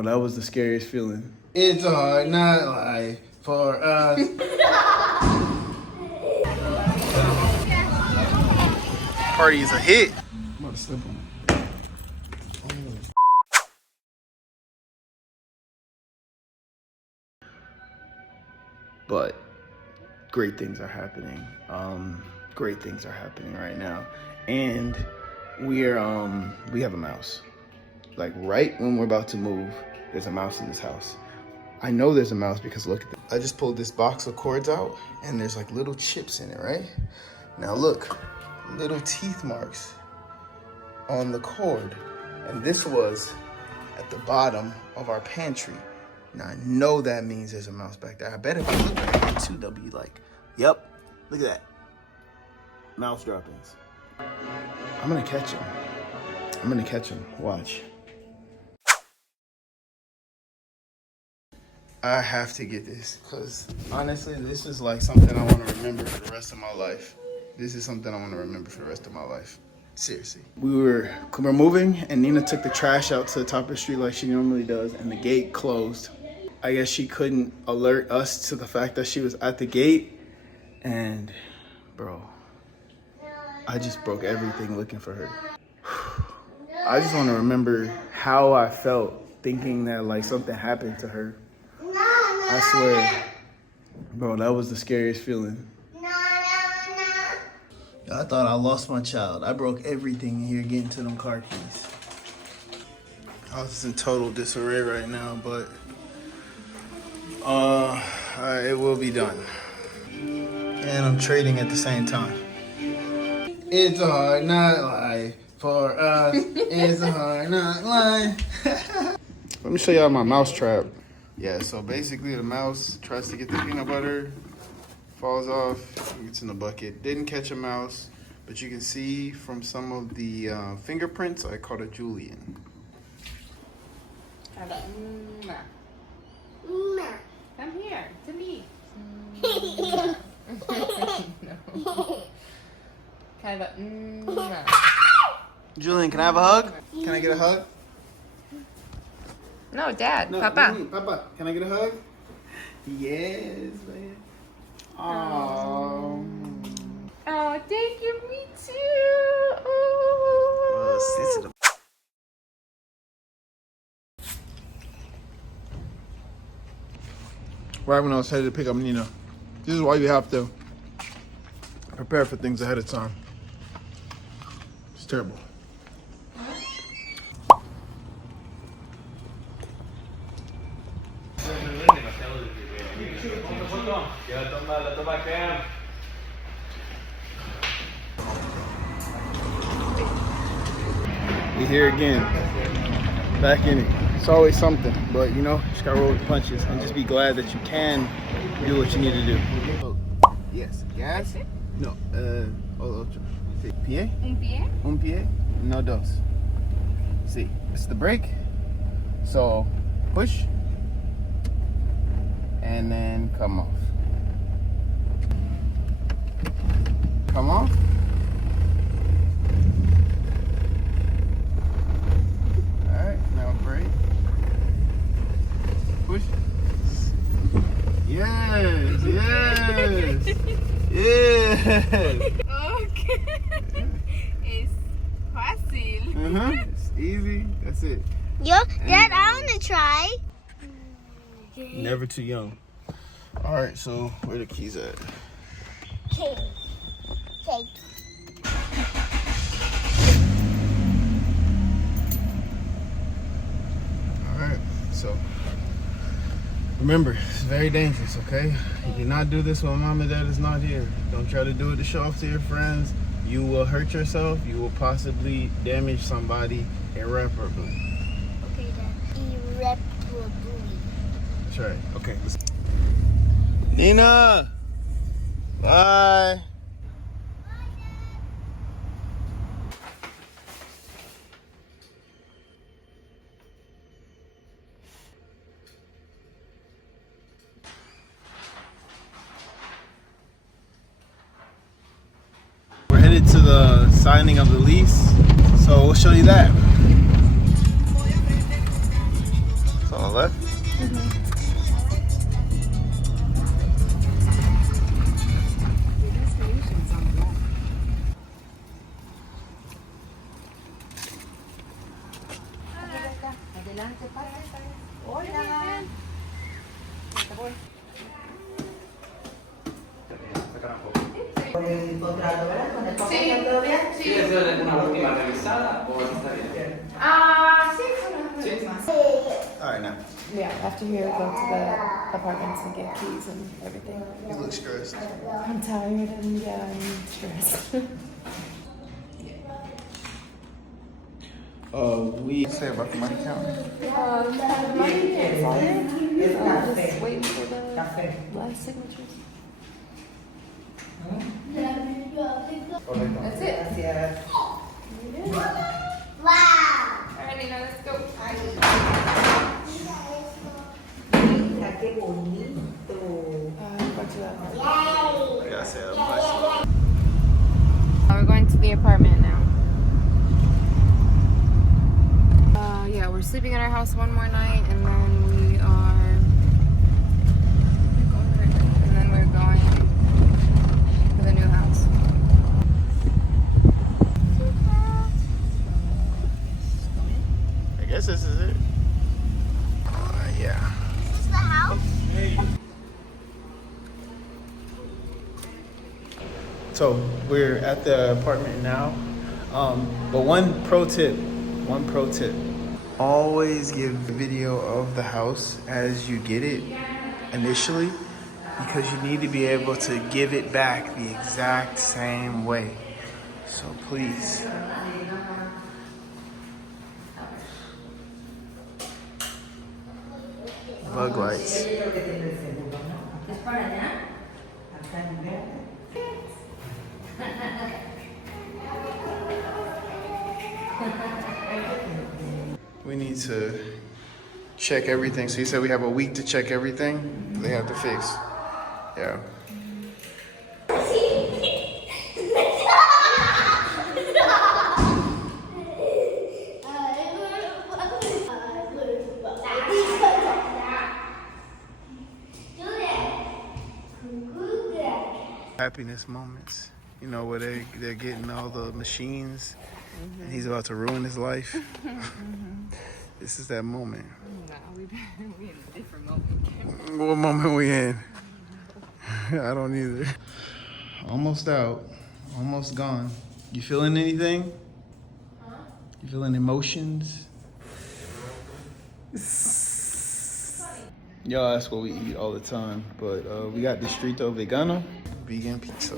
Bro, that was the scariest feeling. It's a hard night life for us. Party is a hit. I'm about to slip on it. But great things are happening. Great things are happening right now. And we have a mouse. Like right when we're about to move, there's a mouse in this house. I know there's a mouse because look at I just pulled this box of cords out and there's like little chips in it, right? Now look, little teeth marks on the cord. And this was at the bottom of our pantry. Now I know that means there's a mouse back there. I bet if I look back there too, they'll be like, yep, look at that. Mouse droppings. I'm gonna catch him. I'm gonna catch him, watch. I have to get this, because honestly, this is like something I want to remember for the rest of my life. This is something I want to remember for the rest of my life. Seriously. We're moving, and Nina took the trash out to the top of the street like she normally does, and the gate closed. I guess she couldn't alert us to the fact that she was at the gate, and bro, I just broke everything looking for her. I just want to remember how I felt thinking that like something happened to her. I swear, bro, that was the scariest feeling. I thought I lost my child. I broke everything in here getting to them car keys. I was in total disarray right now, but it will be done. And I'm trading at the same time. It's a hard night life for us. It's a hard night life. Let me show y'all my mouse trap. Yeah, so basically the mouse tries to get the peanut butter, falls off, gets in the bucket. Didn't catch a mouse, but you can see from some of the fingerprints, I caught a Julian. Come here, to me. Julian, can I have a hug? Can I get a hug? No, Dad. No, Papa. me, Papa, can I get a hug? Yes, man. Oh. Oh, thank you. Me too. Well, right when I was headed to pick up Nina. This is why you have to prepare for things ahead of time. It's terrible. We're here again, back in it. It's always something, but you know, just gotta roll the punches and just be glad that you can do what you need to do. Oh, yes, gas? No, otro. Sí. Pie? Un pie? Un pie, no dos. See, it's the brake. So, push, and then come off. Come off. Alright, now brake. Push. Yes, yes, yes. Okay. It's fácil. It's easy. That's it. Yo, Dad, I want to try. Never too young. All right, so where the keys at? Take. All right, so remember, it's very dangerous, okay? You cannot do this when mom and dad is not here. Don't try to do it to show off to your friends. You will hurt yourself. You will possibly damage somebody irreparably. Okay, Dad. Irreparably. That's right. Okay. Nina! Bye! We're headed to the signing of the lease, so we'll show you that. So on the left? Con el contrato, ¿verdad? Con el papel todo bien. ¿Sí hacer una última revisada o está bien? Sí, Alright, now. Yeah, after here, go to the apartments and get keys and everything. You look stressed. I'm tired and yeah, I'm stressed. We say about the money counter. The money is all in. Es Just café. waiting for the Café. last signatures. That's it. Gracias. Wow. Alright, Nina, let's go. Mira, qué bonito. Go to that one. Yay. Yeah, I said much. We're going to the apartment now. Yeah, we're sleeping at our house one more night, and then we're going to the new house. I guess this is it. Yeah. Is this the house? So we're at the apartment now. But one pro tip. Always give a video of the house as you get it initially, because you need to be able to give it back the exact same way. So please. Bug lights. ¿Es para allá? Acá en verde. We need to check everything. So you said we have a week to check everything they have to fix. Yeah. Happiness moments, you know, where they're getting all the machines, and he's about to ruin his life. This is that moment. No, we in a different moment. What moment we in? I don't either. Almost out, almost gone. You feeling anything? Huh? You feeling emotions? Y'all ask what we eat all the time, but we got Distrito Vegano, vegan pizza.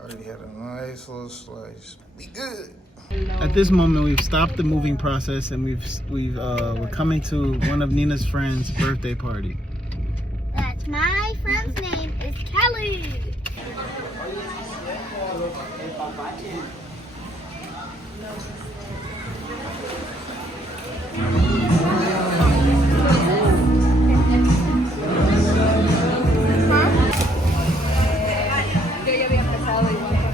Already had a nice little slice. Be good. At this moment, we've stopped the moving process, and we're coming to one of Nina's friends' birthday party. That's my friend's name is Kelly. Yo ya había empezado igual para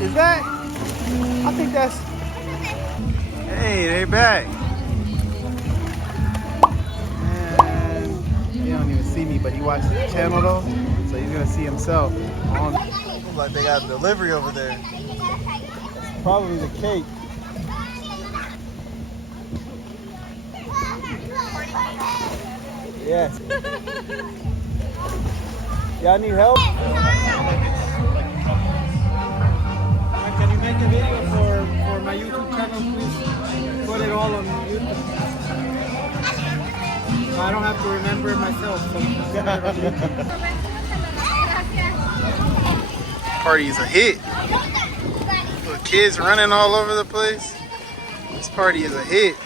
Is that? I think that's. Hey, they back. And he don't even see me, but he watches the channel though, so he's gonna see himself. Looks like they got a delivery over there. It's probably the cake. Yes. Y'all need help? Can you make a video for my YouTube channel, please? Put it all on YouTube. So I don't have to remember it myself. So just put it on YouTube. Party is a hit. The kids running all over the place. This party is a hit.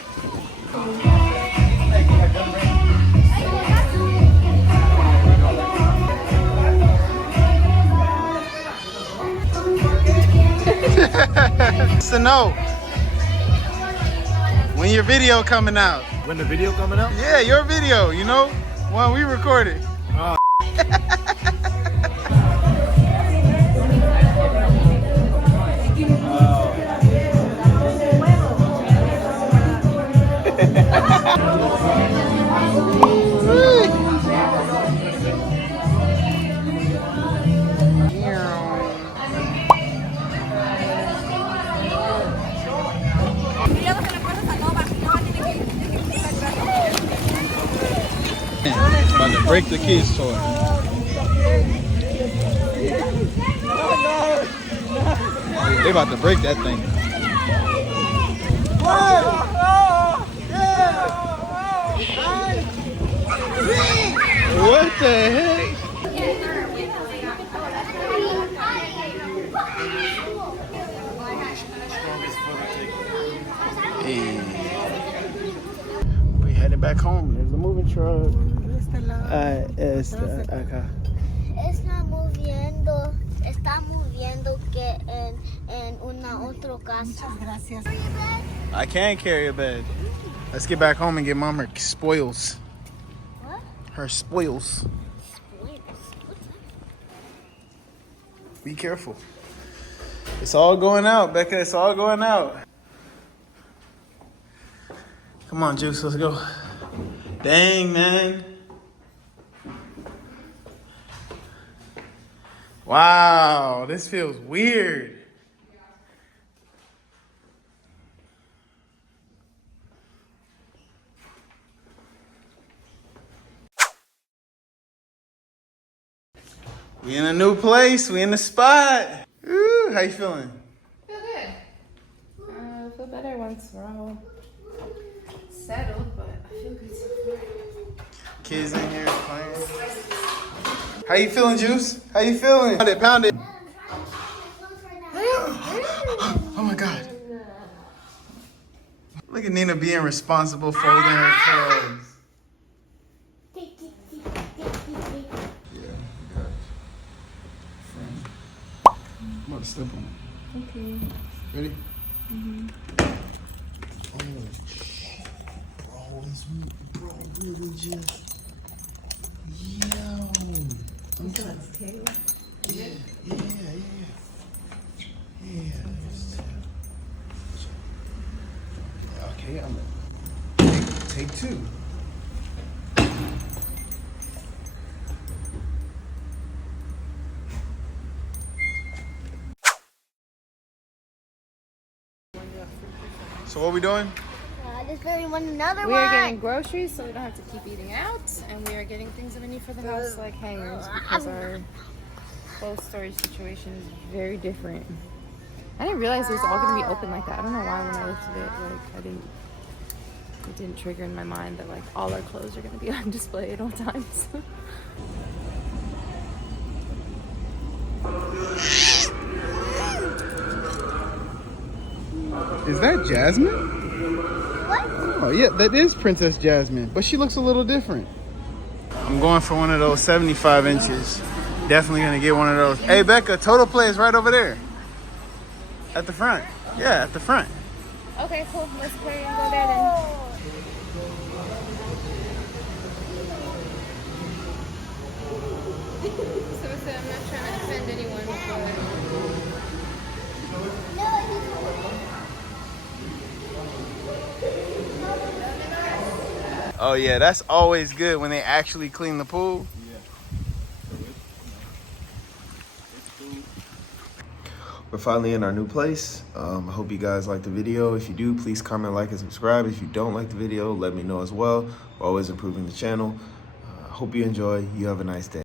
wants to know when your video coming out. When the video coming out? Yeah, your video, you know, one we recorded. Oh. About to break the keys toy. They about to break that thing. What the heck? Hey. We headed back home. There's a moving truck. Acá. Está moviendo que en una otra casa. Gracias. I can't carry a bed. Let's get back home and get Mom her spoils. What? Her spoils. Spoils. Be careful. It's all going out, Becca. It's all going out. Come on, Juice. Let's go. Dang, man. Wow, this feels weird. We in a new place. We in the spot. Ooh, how you feeling? I feel good. I feel better once we're all settled, but I feel good so far. Kids in here playing. How you feeling, Juice? How you feeling? Pound it, pound it. Oh my God. Look at Nina being responsible, folding her clothes. I'm about to step on it. Okay. Ready? Oh, shit. Bro, really just. Yo. I'm trying to tell you. Yeah. Okay, I'm gonna take two. So what are we doing? There's really another We one. are getting groceries so we don't have to keep eating out, and we are getting things that we need for the house, like hangers, because our both storage situation is very different. I didn't realize it was all going to be open like that. I don't know why when I looked at it, it didn't trigger in my mind that like all our clothes are going to be on display at all times. Is that Jasmine? Oh yeah, that is Princess Jasmine, but she looks a little different. I'm going for one of those 75 inches. Definitely gonna get one of those. Hey Becca, Total Play is right over there. At the front. Yeah, at the front. Okay, cool. Let's hurry and go there then. So I'm not trying to offend anyone, but... Oh yeah, that's always good when they actually clean the pool. We're finally in our new place. I hope you guys like the video. If you do, please comment, like, and subscribe. If you don't like the video, let me know as well. We're always improving the channel. Hope you enjoy. You have a nice day.